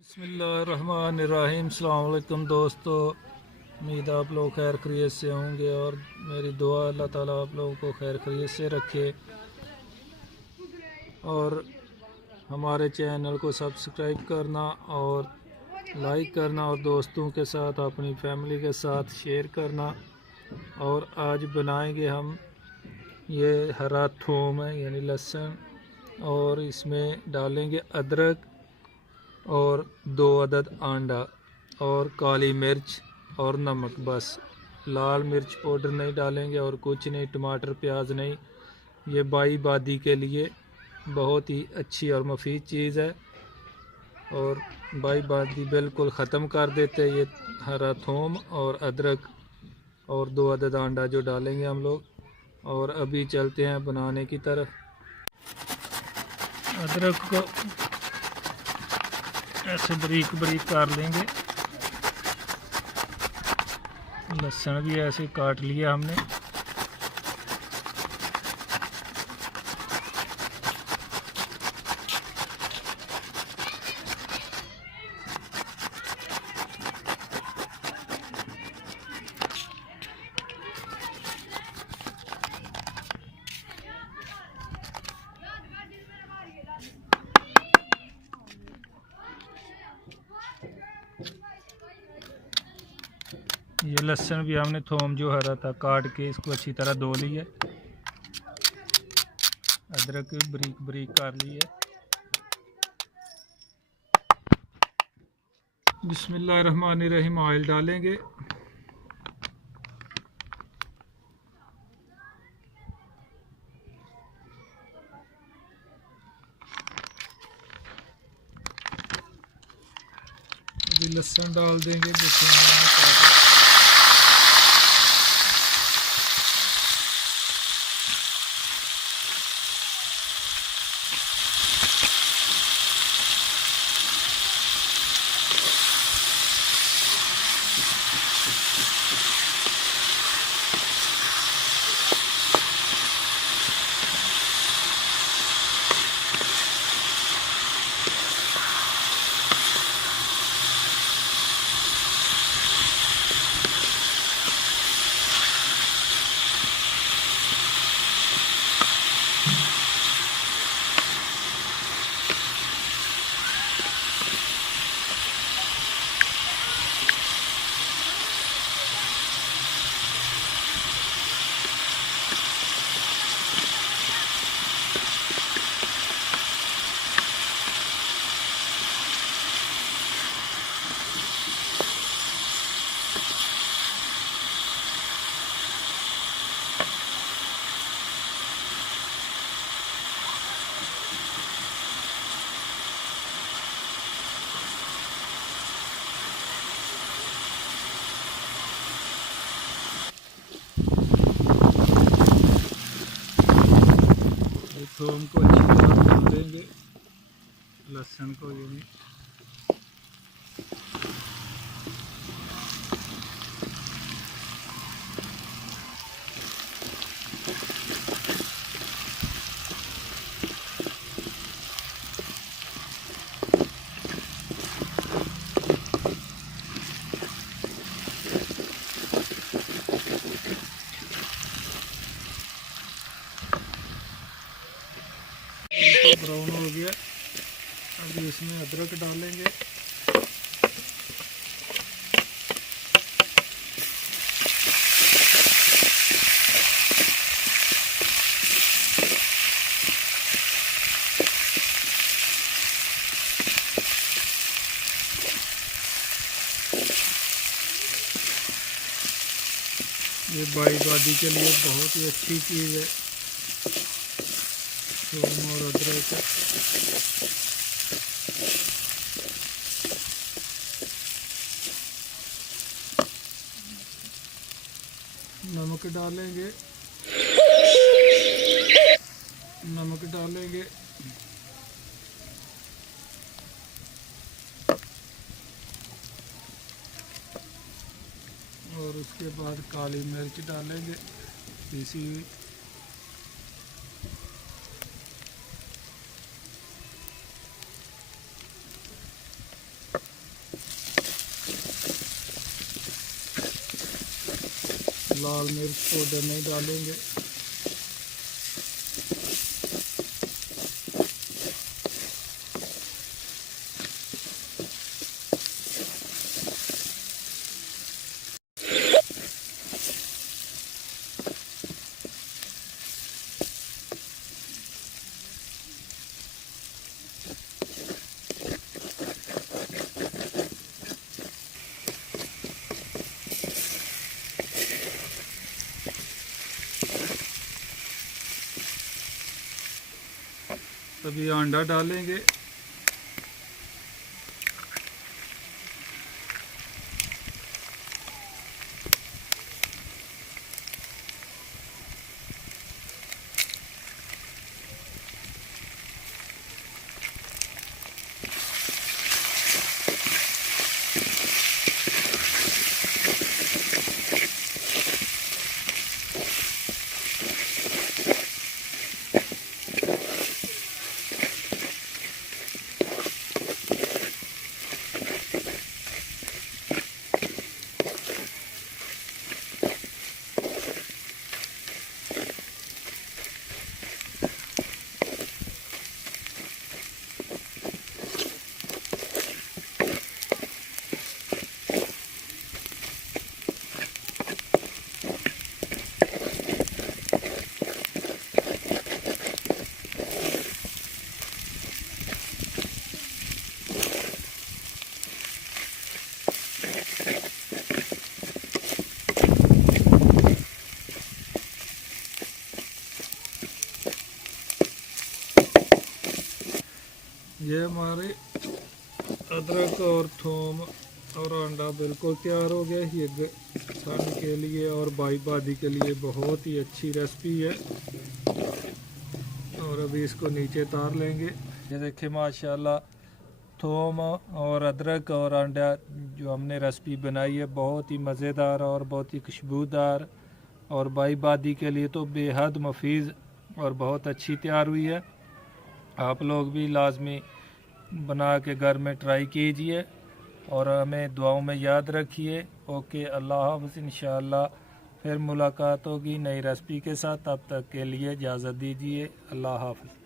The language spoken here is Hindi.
बिस्मिल्लाहिर्रहमानिर्रहीम। अस्सलाम वालेकुम दोस्तों, उम्मीद आप लोग खैर खैरियत से होंगे और मेरी दुआ अल्लाह ताला आप लोगों को खैर खैरियत से रखे और हमारे चैनल को सब्सक्राइब करना और लाइक करना और दोस्तों के साथ अपनी फैमिली के साथ शेयर करना। और आज बनाएंगे हम ये हरा थूम है यानी लहसुन, और इसमें डालेंगे अदरक और 2 अदद अंडा और काली मिर्च और नमक। बस लाल मिर्च पाउडर नहीं डालेंगे और कुछ नहीं, टमाटर प्याज नहीं। ये बाई बादी के लिए बहुत ही अच्छी और मुफीद चीज़ है और बाई बादी बिल्कुल ख़त्म कर देते हैं ये हरा थूम और अदरक और 2 अदद अंडा जो डालेंगे हम लोग। और अभी चलते हैं बनाने की तरफ। अदरक को ऐसे बारीक बारीक काट लेंगे, लहसुन भी ऐसे काट लिया हमने। ये लहसुन भी हमने थूम जो हरा था काट के इसको अच्छी तरह धो लिया, अदरक भी बारीक बारीक काट लिया। बिस्मिल्लाहिर्रहमानिर्रहीम। ऑयल डालेंगे, अभी लहसुन डाल देंगे। थूम को अच्छी तरह भून देंगे, लहसुन को ये भी। ब्राउन हो गया, अभी इसमें अदरक डालेंगे। ये बाई बादी के लिए बहुत ही अच्छी चीज़ है थूम और अदरक। नमक डालेंगे, नमक डालेंगे। और उसके बाद काली मिर्च डालेंगे पीसी हुई। लाल मिर्च पाउडर नहीं डालेंगे। अभी अंडा डालेंगे। ये हमारे अदरक और थूम और अंडा बिल्कुल तैयार हो गया। ये खाने के लिए और भाई बादी के लिए बहुत ही अच्छी रेसिपी है। और अभी इसको नीचे उतार लेंगे। ये देखिए माशाल्लाह थूम और अदरक और अंडा जो हमने रेसिपी बनाई है बहुत ही मज़ेदार और बहुत ही खुशबूदार और भाई बादी के लिए तो बेहद मुफीद और बहुत अच्छी तैयार हुई है। आप लोग भी लाजमी बना के घर में ट्राई कीजिए और हमें दुआओं में याद रखिए। ओके, अल्लाह हाफ़िज़। इंशाअल्लाह फिर मुलाकात होगी नई रेसिपी के साथ। तब तक के लिए इजाज़त दीजिए। अल्लाह हाफ़िज़।